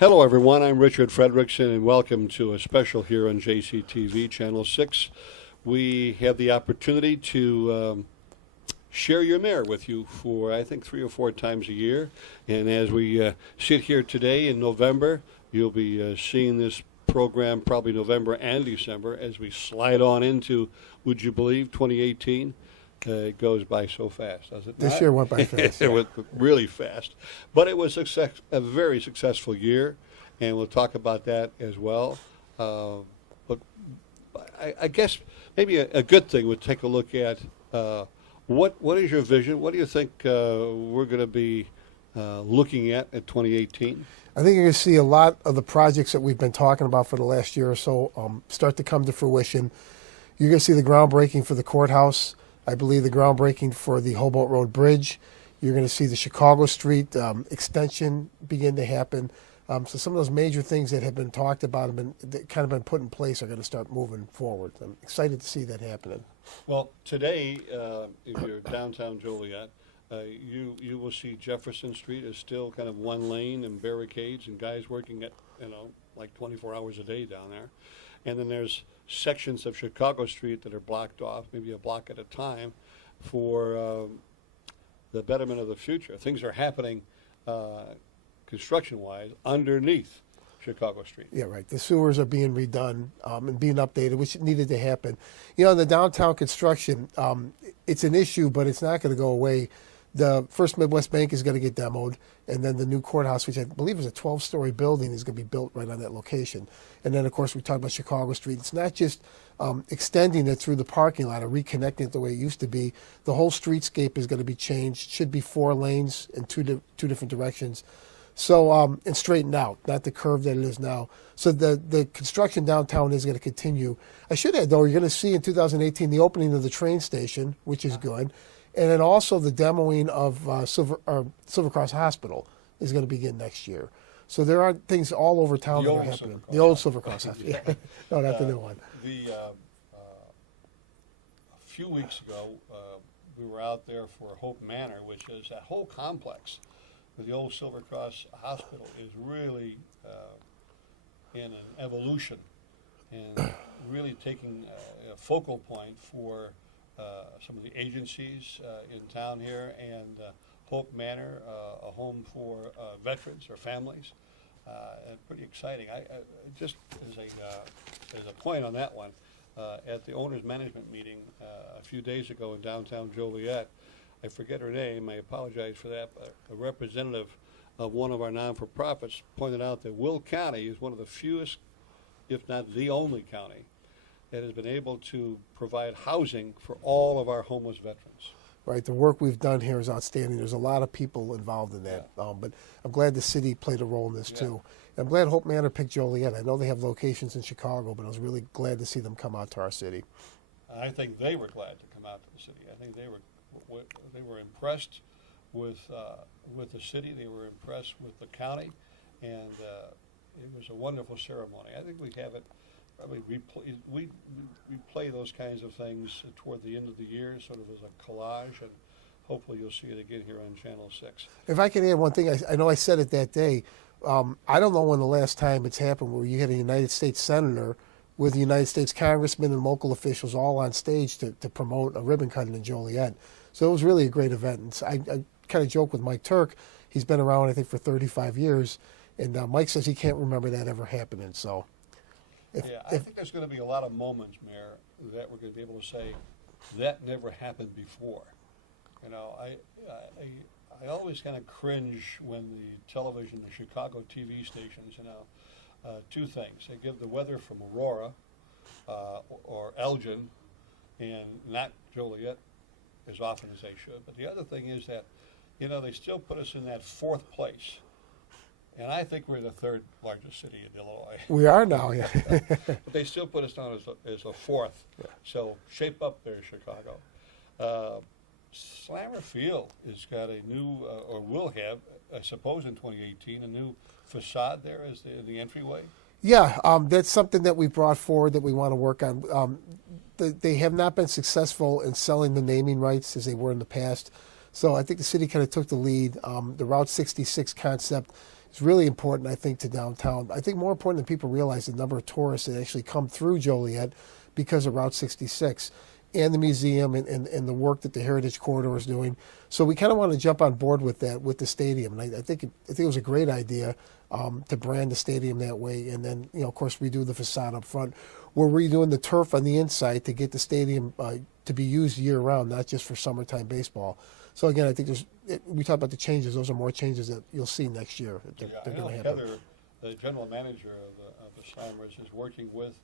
Hello, everyone. I'm Richard Fedrickson, and welcome to a special here on JCTV Channel 6. We have the opportunity to share your mayor with you for, I think, 3 or 4 times a year. And as we sit here today in November, you'll be seeing this program probably November and December as we slide on into, would you believe, 2018. It goes by so fast, does it not? This year went by fast. It went really fast. But it was a very successful year, and we'll talk about that as well. But I guess maybe a good thing would take a look at what is your vision? What do you think we're going to be looking at 2018? I think you're going to see a lot of the projects that we've been talking about for the last year or so start to come to fruition. You're going to see the groundbreaking for the courthouse. I believe the groundbreaking for the Hobolt Road Bridge. You're going to see the Chicago Street extension begin to happen. So some of those major things that have been talked about and kind of been put in place are going to start moving forward. I'm excited to see that happening. Well, today, if you're downtown Joliet, you will see Jefferson Street is still kind of one lane and barricades and guys working at, like 24 hours a day down there. And then there's sections of Chicago Street that are blocked off, maybe a block at a time, for the betterment of the future. Things are happening construction-wise underneath Chicago Street. Yeah, right. The sewers are being redone and being updated, which needed to happen. The downtown construction, it's an issue, but it's not going to go away. The First Midwest Bank is going to get demoed, and then the new courthouse, which I believe is a 12-story building, is going to be built right on that location. And then, of course, we talked about Chicago Street. It's not just extending it through the parking lot or reconnecting it the way it used to be. The whole streetscape is going to be changed. Should be 4 lanes in two different directions. So, and straightened out, not the curve that it is now. So the construction downtown is going to continue. I should add, though, you're going to see in 2018 the opening of the train station, which is good. And then also the demoing of Silver Cross Hospital is going to begin next year. So there are things all over town that are happening. The old Silver Cross Hospital. Yeah. No, not the new one. A few weeks ago, we were out there for Hope Manor, which is that whole complex. The old Silver Cross Hospital is really in an evolution and really taking a focal point for some of the agencies in town here, and Hope Manor, a home for veterans or families. And pretty exciting. I just as a point on that one, at the owners management meeting a few days ago in downtown Joliet, I forget her name, I apologize for that, but a representative of one of our non-for-profits pointed out that Will County is one of the fewest, if not the only county, that has been able to provide housing for all of our homeless veterans. Right, the work we've done here is outstanding. There's a lot of people involved in that, Yeah. But I'm glad the city played a role in this too. And I'm glad Hope Manor picked Joliet. I know they have locations in Chicago, but I was really glad to see them come out to our city. I think they were glad to come out to the city. I think they were impressed with the city. They were impressed with the county, and it was a wonderful ceremony. I think we have it. Probably we play those kinds of things toward the end of the year, sort of as a collage, and hopefully you'll see it again here on Channel 6. If I can add one thing, I know I said it that day. I don't know when the last time it's happened where you had a United States senator with the United States congressmen and local officials all on stage to promote a ribbon cutting in Joliet. So it was really a great event. And I kind of joke with Mike Turk. He's been around, I think, for 35 years, and Mike says he can't remember that ever happening. So. I think there's going to be a lot of moments, Mayor, that we're going to be able to say that never happened before. I always kind of cringe when the television, the Chicago TV stations, two things. They give the weather from Aurora or Elgin and not Joliet as often as they should. But the other thing is that, they still put us in that 4th place. And I think we're the 3rd largest city in Illinois. We are now, yeah. But they still put us down as a 4th. Yeah. So shape up there, Chicago. Slammer Field has got a new, or will have, I suppose in 2018, a new facade there as the entryway. Yeah, that's something that we brought forward that we want to work on. They have not been successful in selling the naming rights as they were in the past. So I think the city kind of took the lead. The Route 66 concept It's really important, I think, to downtown. I think more important than people realize the number of tourists that actually come through Joliet because of Route 66 and the museum and the work that the Heritage Corridor is doing. So we kind of want to jump on board with that with the stadium. And I think it was a great idea to brand the stadium that way. And then, of course, redo the facade up front. We're redoing the turf on the inside to get the stadium to be used year-round, not just for summertime baseball. So again, I think we talked about the changes. Those are more changes that you'll see next year. They're going to happen. Heather, the general manager of the Slammers, is working with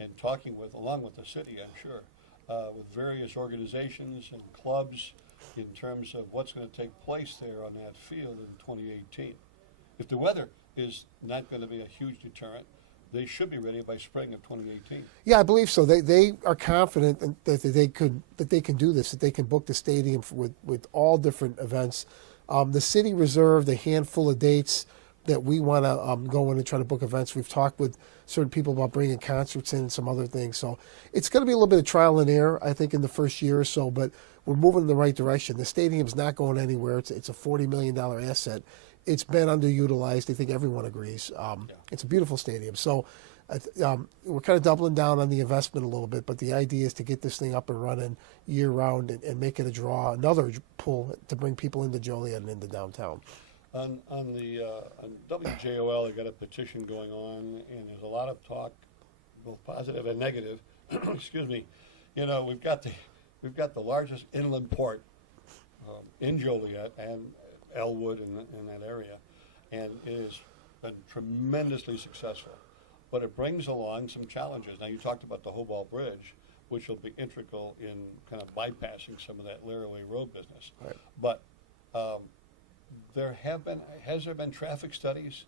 and talking with, along with the city, I'm sure, with various organizations and clubs in terms of what's going to take place there on that field in 2018. If the weather is not going to be a huge deterrent, they should be ready by spring of 2018. Yeah, I believe so. They are confident that they can do this, that they can book the stadium with all different events. The city reserved a handful of dates that we want to go in and try to book events. We've talked with certain people about bringing concerts in and some other things. So it's going to be a little bit of trial and error, I think, in the first year or so, but we're moving in the right direction. The stadium's not going anywhere. It's a $40 million asset. It's been underutilized. I think everyone agrees. It's a beautiful stadium. So we're kind of doubling down on the investment a little bit, but the idea is to get this thing up and running year-round and make it a draw, another pull to bring people into Joliet and into downtown. On WJOL, they got a petition going on, and there's a lot of talk, both positive and negative. Excuse me. We've got the largest inland port in Joliet and Elwood in that area, and it has been tremendously successful. But it brings along some challenges. Now, you talked about the Hobart Bridge, which will be integral in kind of bypassing some of that Laraway Road business. Right. But has there been traffic studies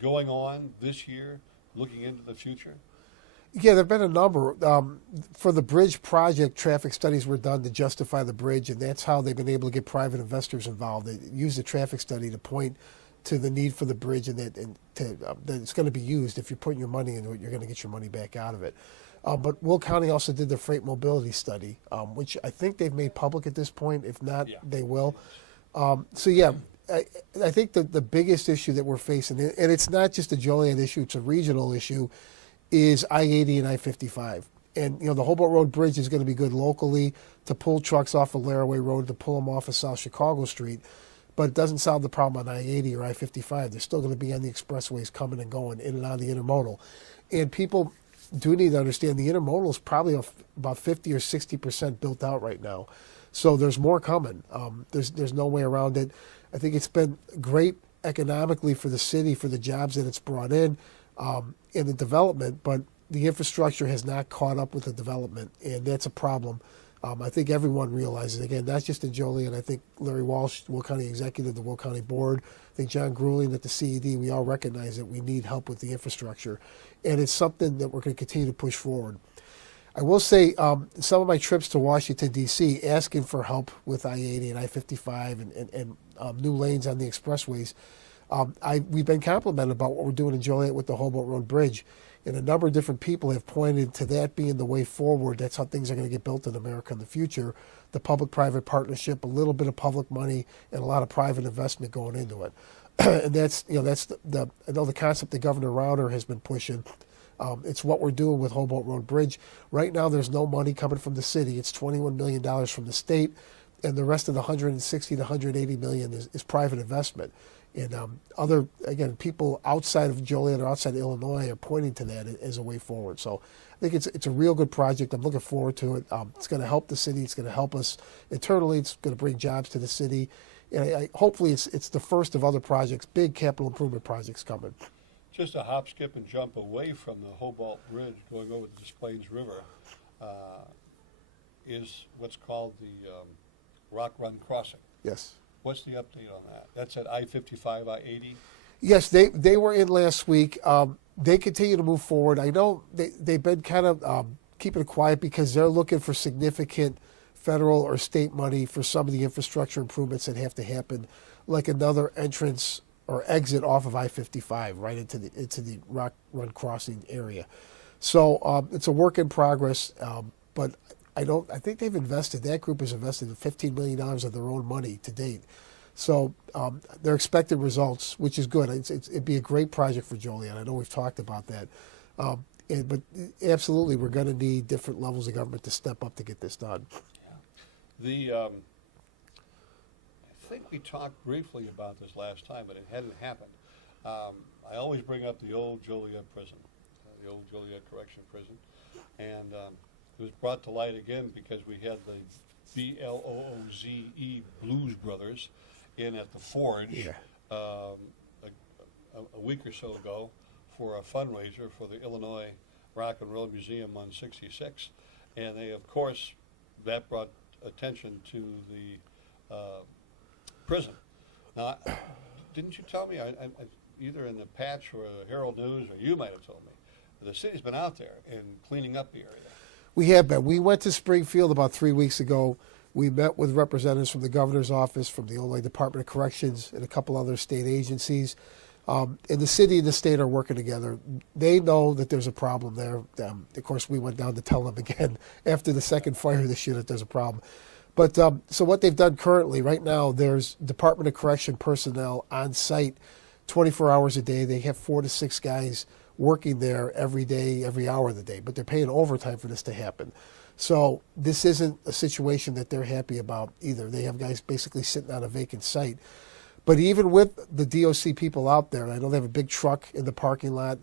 going on this year, looking into the future? Yeah, there have been a number. For the bridge project, traffic studies were done to justify the bridge, and that's how they've been able to get private investors involved. They use the traffic study to point to the need for the bridge and that it's going to be used. If you're putting your money into it, you're going to get your money back out of it. But Will County also did the freight mobility study, which I think they've made public at this point. If not, they will. I think the biggest issue that we're facing, and it's not just a Joliet issue, it's a regional issue, is I-80 and I-55. And, the Hobart Road Bridge is going to be good locally to pull trucks off of Laraway Road, to pull them off of South Chicago Street, but it doesn't solve the problem on I-80 or I-55. They're still going to be on the expressways coming and going in and out of the intermodal. And people do need to understand the intermodal is probably about 50 or 60% built out right now. So there's more coming. There's no way around it. I think it's been great economically for the city, for the jobs that it's brought in the development, but the infrastructure has not caught up with the development, and that's a problem. I think everyone realizes, again, not just in Joliet. I think Larry Walsh, Will County Executive, the Will County Board, I think John Grueling at the CED, we all recognize that we need help with the infrastructure, and it's something that we're going to continue to push forward. I will say some of my trips to Washington, D.C., asking for help with I-80 and I-55 and new lanes on the expressways, we've been complimented about what we're doing in Joliet with the Hobart Road Bridge. And a number of different people have pointed to that being the way forward. That's how things are going to get built in America in the future. The public-private partnership, a little bit of public money, and a lot of private investment going into it. And that's I know the concept that Governor Rauner has been pushing. It's what we're doing with Hobart Road Bridge. Right now, there's no money coming from the city. It's $21 million from the state, and the rest of the $160 to $180 million is private investment. And people outside of Joliet or outside of Illinois are pointing to that as a way forward. So I think it's a real good project. I'm looking forward to it. It's going to help the city. It's going to help us internally. It's going to bring jobs to the city. And hopefully it's the first of other projects, big capital improvement projects coming. Just a hop, skip, and jump away from the Hobart Bridge, going over the Des Plaines River, is what's called the Rock Run Crossing. Yes. What's the update on that? That's at I-55, I-80? Yes, they were in last week. They continue to move forward. I know they've been kind of keeping it quiet because they're looking for significant federal or state money for some of the infrastructure improvements that have to happen, like another entrance or exit off of I-55 right into the Rock Run Crossing area. So it's a work in progress, but I think that group has invested $15 million of their own money to date. So they're expecting results, which is good. It'd be a great project for Joliet. I know we've talked about that. But absolutely, we're going to need different levels of government to step up to get this done. The I think we talked briefly about this last time, but it hadn't happened. I always bring up the old Joliet prison, the old Joliet Correction Prison, and it was brought to light again because we had the BLOOZE Blues Brothers in at the Forge a week or so ago for a fundraiser for the Illinois Rock and Roll Museum on 66, and they, of course, that brought attention to the prison. Now, didn't you tell me, I, either in the Patch or the Herald News, or you might have told me, the city's been out there and cleaning up the area? We have been. We went to Springfield about 3 weeks ago. We met with representatives from the governor's office, from the Illinois Department of Corrections, and a couple other state agencies. And the city and the state are working together. They know that there's a problem there. Of course, we went down to tell them again after the second fire this year that there's a problem. But so what they've done currently, right now, there's Department of Correction personnel on site 24 hours a day. They have 4 to 6 guys working there every day, every hour of the day. But they're paying overtime for this to happen. So this isn't a situation that they're happy about either. They have guys basically sitting on a vacant site. But even with the DOC people out there, I know they have a big truck in the parking lot.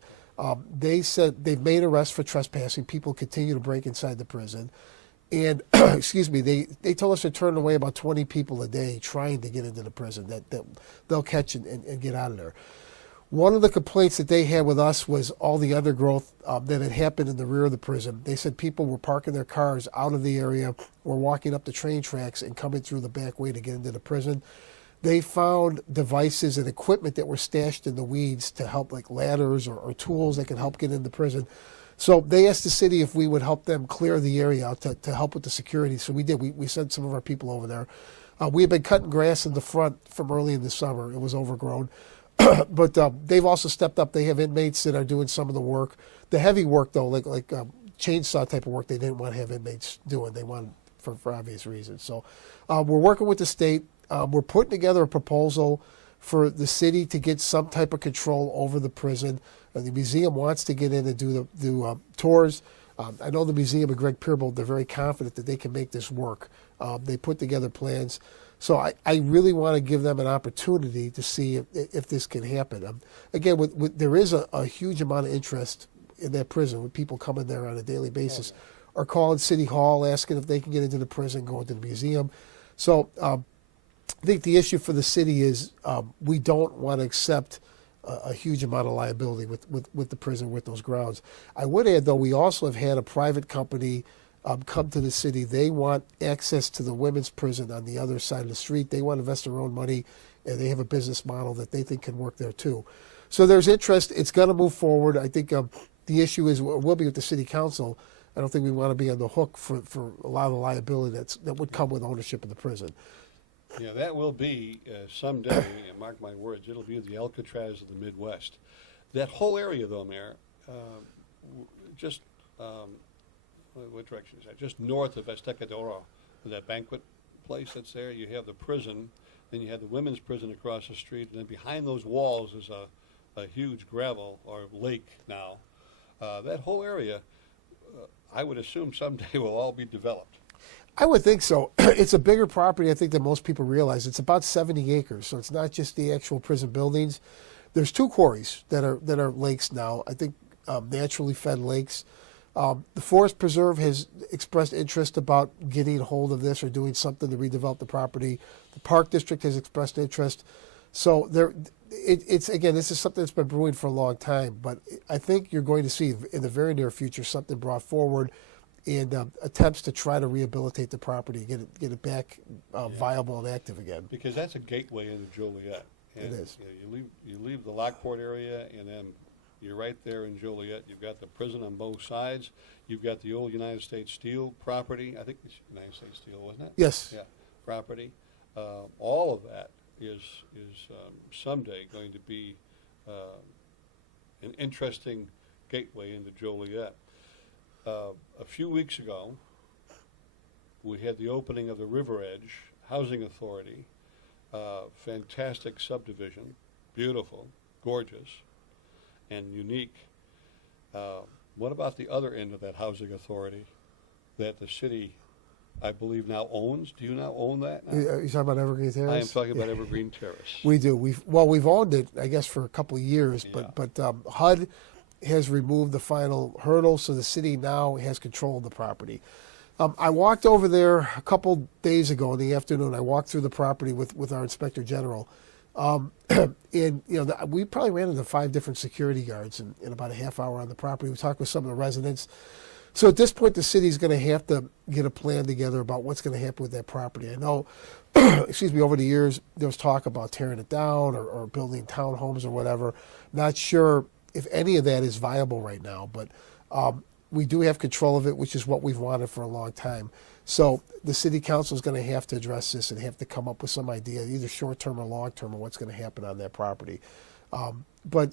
They said they've made arrests for trespassing. People continue to break inside the prison. And, excuse me, they told us they're turning away about 20 people a day trying to get into the prison that they'll catch and get out of there. One of the complaints that they had with us was all the undergrowth that had happened in the rear of the prison. They said people were parking their cars out of the area or walking up the train tracks and coming through the back way to get into the prison. They found devices and equipment that were stashed in the weeds to help, like ladders or tools that could help get into prison. So they asked the city if we would help them clear the area out to help with the security. So we did. We sent some of our people over there. We had been cutting grass in the front from early in the summer. It was overgrown. But they've also stepped up. They have inmates that are doing some of the work. The heavy work, though, like chainsaw type of work, they didn't want to have inmates doing. They wanted for obvious reasons. So we're working with the state. We're putting together a proposal for the city to get some type of control over the prison. The museum wants to get in and do tours. I know the museum and Greg Peerbold, they're very confident that they can make this work. They put together plans. So I really want to give them an opportunity to see if this can happen. Again, there is a huge amount of interest in that prison with people coming there on a daily basis or calling City Hall asking if they can get into the prison, going to the museum. So I think the issue for the city is we don't want to accept a huge amount of liability with the prison, with those grounds. I would add, though, we also have had a private company come to the city. They want access to the women's prison on the other side of the street. They want to invest their own money, and they have a business model that they think can work there, too. So there's interest. It's going to move forward. I think the issue is we'll be with the city council. I don't think we want to be on the hook for a lot of the liability that would come with ownership of the prison. Yeah, that will be someday, and mark my words, it'll be the Alcatraz of the Midwest. That whole area, though, Mayor, just, what direction is that? Just north of Azteca de Oro, that banquet place that's there, you have the prison, then you have the women's prison across the street, and then behind those walls is a huge gravel or lake now. That whole area, I would assume someday will all be developed. I would think so. It's a bigger property, I think, than most people realize. It's about 70 acres, so it's not just the actual prison buildings. There's 2 quarries that are lakes now, I think naturally fed lakes. The Forest Preserve has expressed interest about getting a hold of this or doing something to redevelop the property. The Park District has expressed interest. So it's again, this is something that's been brewing for a long time, but I think you're going to see in the very near future something brought forward and attempts to try to rehabilitate the property, get it back viable and active again. Because that's a gateway into Joliet. And, it is. You leave the Lockport area, and then you're right there in Joliet. You've got the prison on both sides. You've got the old United States Steel property. I think it's United States Steel, wasn't it? Yes. Yeah, property. All of that is someday going to be an interesting gateway into Joliet. A few weeks ago, we had the opening of the River Edge Housing Authority fantastic subdivision, beautiful, gorgeous, and unique. What about the other end of that housing authority that the city, I believe, now owns? Do you now own that now? Are you talking about Evergreen Terrace? I am talking about Evergreen Terrace. We do. We've owned it, I guess, for a couple of years, but HUD has removed the final hurdle, so the city now has control of the property. I walked over there a couple days ago in the afternoon. I walked through the property with our inspector general, and we probably ran into 5 different security guards in about a half hour on the property. We talked with some of the residents. So at this point, the city's going to have to get a plan together about what's going to happen with that property. I know, excuse me, over the years, there was talk about tearing it down or building townhomes or whatever. Not sure if any of that is viable right now, but we do have control of it, which is what we've wanted for a long time. So the city council is going to have to address this and have to come up with some idea, either short-term or long-term, of what's going to happen on that property. But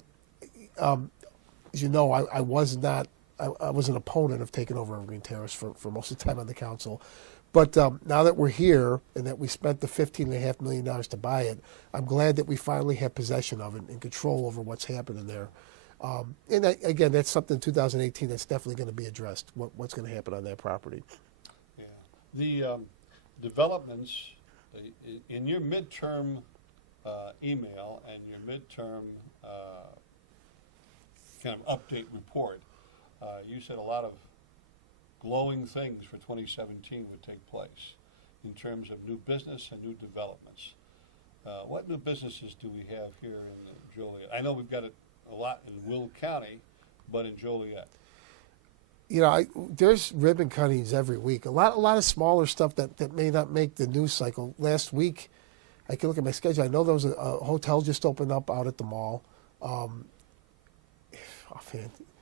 as you know, I was an opponent of taking over Evergreen Terrace for most of the time on the council. But now that we're here and that we spent the $15.5 million to buy it, I'm glad that we finally have possession of it and control over what's happening there. Again, that's something in 2018 that's definitely going to be addressed, what's going to happen on that property. Yeah. The developments, in your midterm email and your midterm kind of update report, you said a lot of glowing things for 2017 would take place in terms of new business and new developments. What new businesses do we have here in Joliet? I know we've got a lot in Will County, but in Joliet. There's ribbon cuttings every week. A lot of smaller stuff that may not make the news cycle. Last week, I can look at my schedule. I know there was a hotel just opened up out at the mall.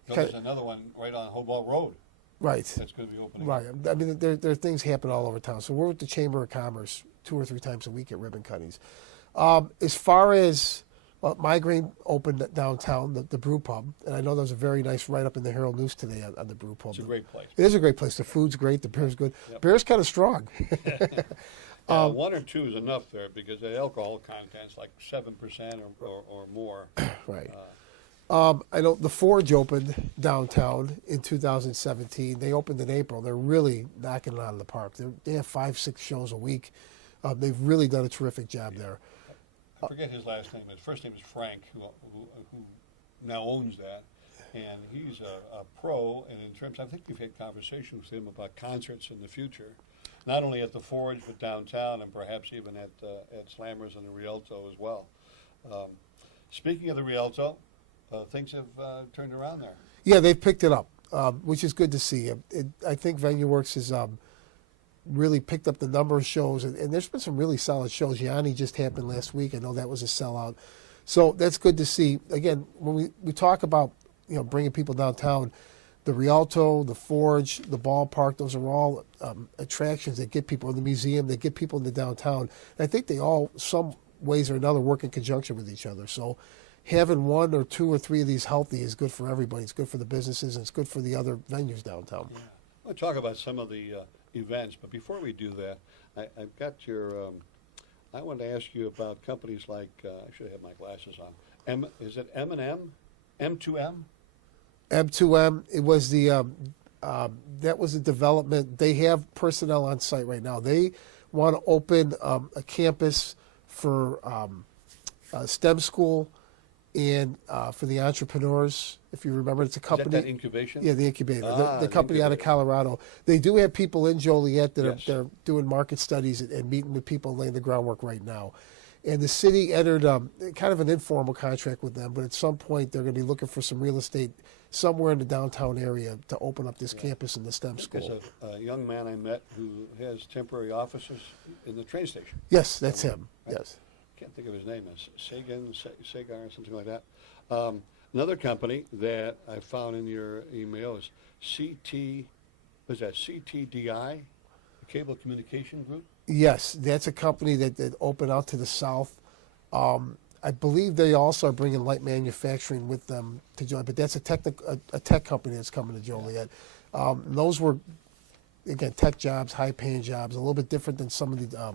There's another one right on Hobart Road. Right. That's going to be opening. Right. I mean, there are things happening all over town. So we're with the Chamber of Commerce 2 or 3 times a week at ribbon cuttings. As far as Migraine opened downtown, the brew pub, and I know there was a very nice write-up in the Herald News today on the brew pub. It's a great place. It is a great place. The food's great. The beer's good. Yep. Beer's kind of strong. 1 or 2 is enough there because the alcohol content's like 7% or more. Right. I know the Forge opened downtown in 2017. They opened in April. They're really knocking it out of the park. They have 5-6 shows a week. They've really done a terrific job there. I forget his last name. His first name is Frank, who now owns that, and he's a pro. And in terms, I think we've had conversations with him about concerts in the future, not only at the Forge but downtown, and perhaps even at Slammers and the Rialto as well. Speaking of the Rialto, things have turned around there. Yeah, they've picked it up, which is good to see. I think VenueWorks has really picked up the number of shows, and there's been some really solid shows. Yanni just happened last week. I know that was a sellout. So that's good to see. Again, when we talk about bringing people downtown, the Rialto, the Forge, the ballpark, those are all attractions that get people in the museum, that get people in the downtown. And I think they all, some ways or another, work in conjunction with each other. So having 1 or 2 or 3 of these healthy is good for everybody. It's good for the businesses, and it's good for the other venues downtown. Yeah. I want to talk about some of the events, but before we do that, I've got I want to ask you about companies like, I should have my glasses on. Is it M&M? M2M? M2M, it was that was a development. They have personnel on site right now. They want to open a campus for STEM school and for the entrepreneurs. If you remember, it's a company. Is that incubation? Yeah, the incubator. The company out of Colorado. They do have people in Joliet that are doing market studies and meeting with people and laying the groundwork right now. And the city entered kind of an informal contract with them, but at some point they're going to be looking for some real estate somewhere in the downtown area to open up this campus in the STEM school. There's a young man I met who has temporary offices in the train station. Yes, that's him. Right? Yes. Can't think of his name. Sagar, something like that. Another company that I found in your email is CTDI, the Cable Communication Group? Yes, that's a company that opened out to the south. I believe they also are bringing light manufacturing with them to Joliet, but that's a tech company that's coming to Joliet. Those were, again, tech jobs, high-paying jobs, a little bit different than some of the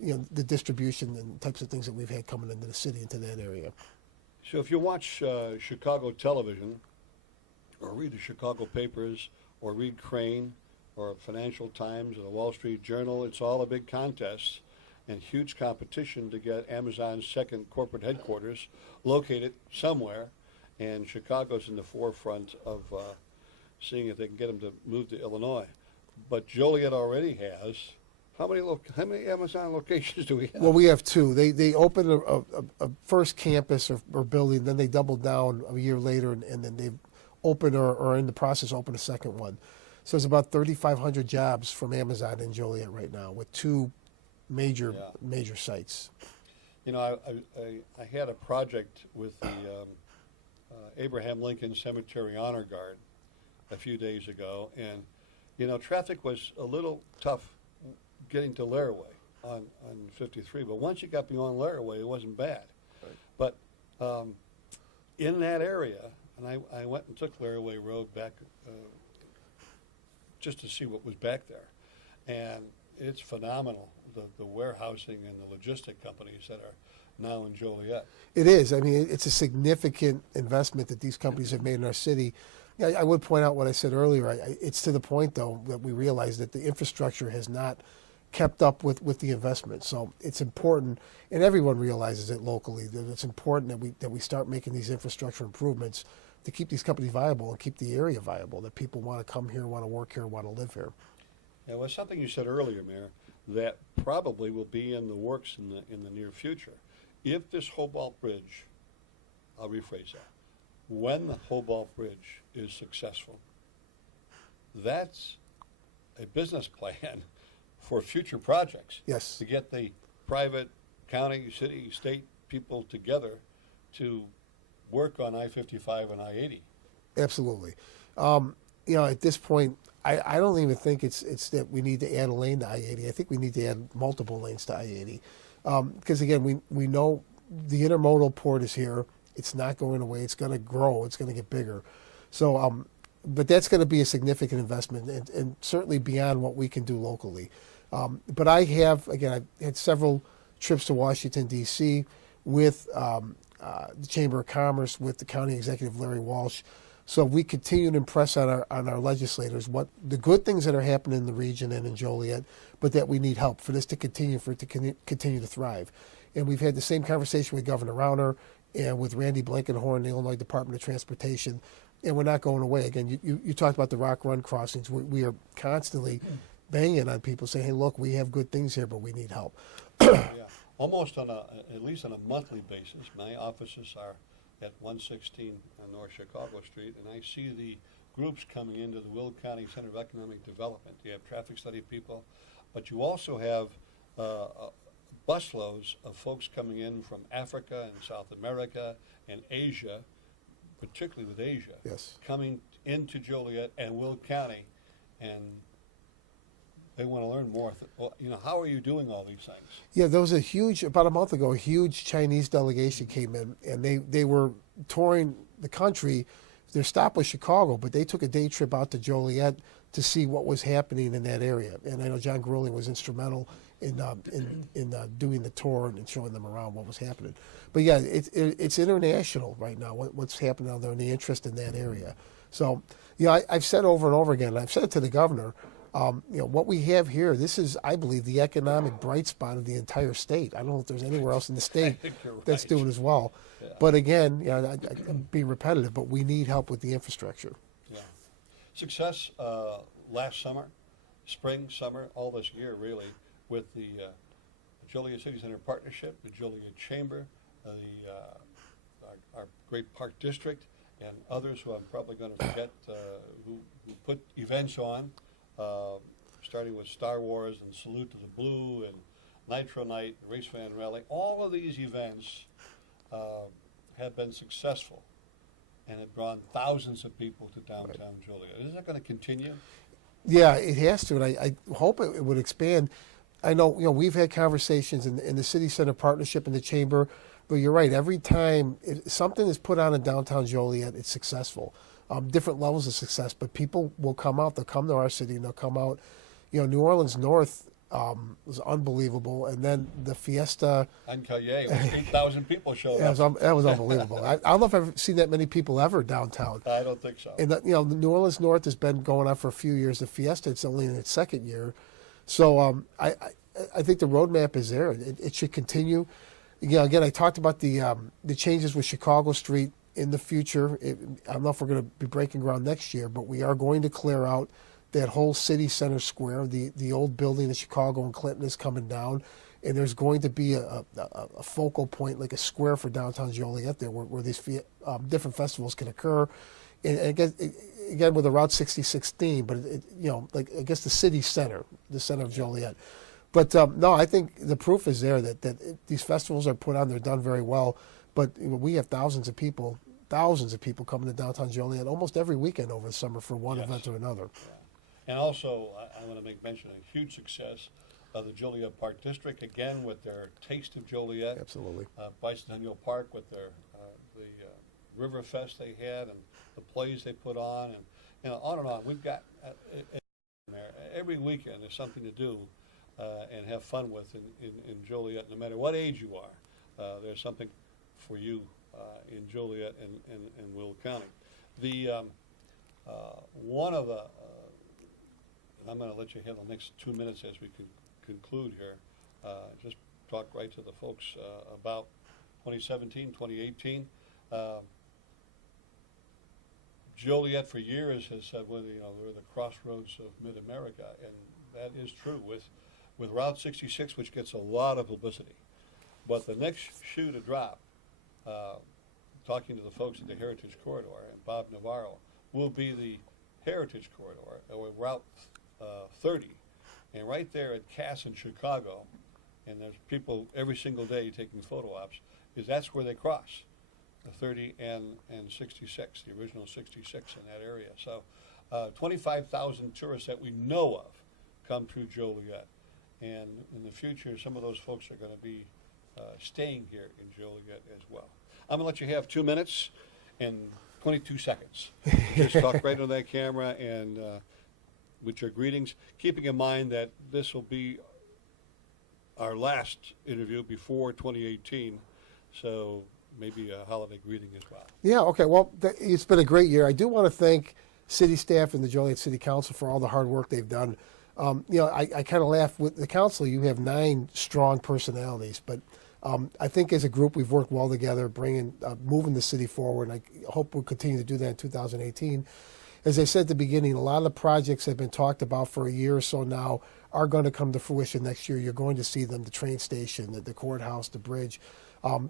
the distribution and types of things that we've had coming into the city, into that area. So if you watch Chicago television, or read the Chicago papers, or read Crane, or Financial Times, or the Wall Street Journal, it's all a big contest and huge competition to get Amazon's second corporate headquarters located somewhere, and Chicago's in the forefront of seeing if they can get them to move to Illinois. But Joliet already has, how many Amazon locations do we have? Well, we have two. They opened a first campus or building, then they doubled down a year later, and then they've opened or are in the process of opening a second one. So it's about 3,500 jobs from Amazon in Joliet right now, with two major sites. You know, I had a project with the Abraham Lincoln Cemetery Honor Guard a few days ago, and you know, traffic was a little tough getting to Laraway on 53, but once you got beyond Laraway, it wasn't bad. Right. But in that area, and I went and took Laraway Road back just to see what was back there, and it's phenomenal, the warehousing and the logistic companies that are now in Joliet. It is. I mean, it's a significant investment that these companies have made in our city. Yeah, I would point out what I said earlier. It's to the point, though, that we realize that the infrastructure has not kept up with the investment. So it's important, and everyone realizes it locally, that it's important that we start making these infrastructure improvements to keep these companies viable and keep the area viable, that people want to come here, want to work here, want to live here. Yeah, well, something you said earlier, Mayor, that probably will be in the works in the near future. If this Hobart Bridge, I'll rephrase that, when the Hobart Bridge is successful, that's a business plan for future projects. Yes. To get the private, county, city, state people together to work on I-55 and I-80. Absolutely. At this point, I don't even think it's that we need to add a lane to I-80. I think we need to add multiple lanes to I-80. Because, again, we know the intermodal port is here. It's not going away. It's going to grow. It's going to get bigger. So, but that's going to be a significant investment, and certainly beyond what we can do locally. But I've had several trips to Washington, D.C. with the Chamber of Commerce, with the County Executive Larry Walsh. So we continue to impress on our legislators what the good things that are happening in the region and in Joliet, but that we need help for this to continue, for it to continue to thrive. And we've had the same conversation with Governor Rauner and with Randy Blankenhorn, the Illinois Department of Transportation, and we're not going away. Again, you talked about the Rock Run crossings. We are constantly banging on people saying, hey, look, we have good things here, but we need help. Yeah, almost at least on a monthly basis. My offices are at 116 on North Chicago Street, and I see the groups coming into the Will County Center of Economic Development. You have traffic study people, but you also have busloads of folks coming in from Africa and South America and Asia, particularly with Asia, yes, coming into Joliet and Will County, and they want to learn more. How are you doing all these things? Yeah, there was about a month ago, a huge Chinese delegation came in, and they were touring the country. Their stop was Chicago, but they took a day trip out to Joliet to see what was happening in that area. And I know John Grueling was instrumental in doing the tour and showing them around what was happening. But yeah, it's international right now, what's happening out there and the interest in that area. So, I've said over and over again, and I've said it to the governor, what we have here, this is, I believe, the economic bright spot of the entire state. I don't know if there's anywhere else in the state that's doing as well. Yeah. But again, I'd be repetitive, but we need help with the infrastructure. Yeah. Success last summer, spring, summer, all this year really, with the Joliet City Center Partnership, the Joliet Chamber, our great Park District, and others who I'm probably going to forget who put events on. Starting with Star Wars and Salute to the Blue and Nitro Night, Race Fan Rally. All of these events have been successful and have drawn thousands of people to downtown Joliet. Is that going to continue? Yeah, it has to, and I hope it would expand. I know, we've had conversations in the City Center Partnership and the Chamber, but you're right. Every time something is put on in downtown Joliet, it's successful. Different levels of success, but people will come out. They'll come to our city, and they'll come out. New Orleans North was unbelievable. And then the Fiesta, On Calle, 8,000 people showed that up. was unbelievable. I don't know if I've seen that many people ever downtown. I don't think so. And the the New Orleans North has been going on for a few years. The Fiesta, it's only in its second year. So I think the roadmap is there. It should continue. Again, I talked about the changes with Chicago Street in the future. I don't know if we're going to be breaking ground next year, but we are going to clear out that whole city center square. The old building in Chicago and Clinton is coming down, and there's going to be a focal point, like a square for downtown Joliet there, where these different festivals can occur. And again with the Route 66 theme, but like I guess the city center, the center of Joliet. But no, I think the proof is there that these festivals are put on. They're done very well. But we have thousands of people coming to downtown Joliet almost every weekend over the summer for one event or another. Yeah. And also, I want to make mention of a huge success of the Joliet Park District, again with their Taste of Joliet. Absolutely. Bicentennial Park with their the River Fest they had and the plays they put on, and on and on. We've got there every weekend there's something to do and have fun with in Joliet. No matter what age you are, there's something for you in Joliet and Will County. The one of the and I'm going to let you have the next 2 minutes as we conclude here. Just talk right to the folks about 2017, 2018. Joliet for years has said, well, we're the crossroads of mid-America, and that is true with Route 66, which gets a lot of publicity. But the next shoe to drop, talking to the folks at the Heritage Corridor and Bob Navarro, will be the Heritage Corridor, or Route 30. And right there at Cass in Chicago, and there's people every single day taking photo ops, that's where they cross, the 30 and 66, the original 66 in that area. So 25,000 tourists that we know of come through Joliet. And in the future, some of those folks are going to be staying here in Joliet as well. I'm going to let you have 2 minutes and 22 seconds. Just talk right on that camera and with your greetings, keeping in mind that this will be our last interview before 2018, so maybe a holiday greeting as well. Yeah, okay. Well, it's been a great year. I do want to thank city staff and the Joliet City Council for all the hard work they've done. I kind of laugh with the council. You have 9 strong personalities, but I think as a group we've worked well together, moving the city forward. And I hope we'll continue to do that in 2018. As I said at the beginning, a lot of the projects that have been talked about for a year or so now are going to come to fruition next year. You're going to see them: the train station, the courthouse, the bridge.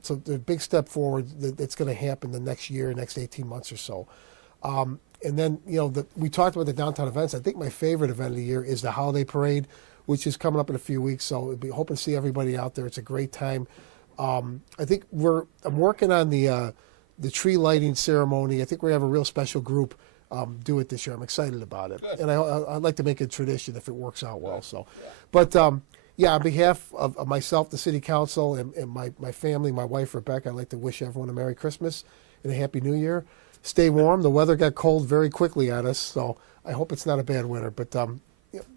So the big step forward that's going to happen the next year, next 18 months or so. And then, we talked about the downtown events. I think my favorite event of the year is the holiday parade, which is coming up in a few weeks. So we'll be hoping to see everybody out there. It's a great time. I think I'm working on the tree lighting ceremony. I think we have a real special group do it this year. I'm excited about it. Good. And I'd like to make it a tradition if it works out well. So, but on behalf of myself, the City Council, and my family, my wife, Rebecca, I'd like to wish everyone a Merry Christmas and a Happy New Year. Stay warm. The weather got cold very quickly on us, so I hope it's not a bad winter. But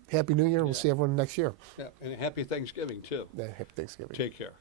Happy New Year. We'll see everyone next year. Yeah, and happy Thanksgiving, too. Yeah, happy Thanksgiving. Take care.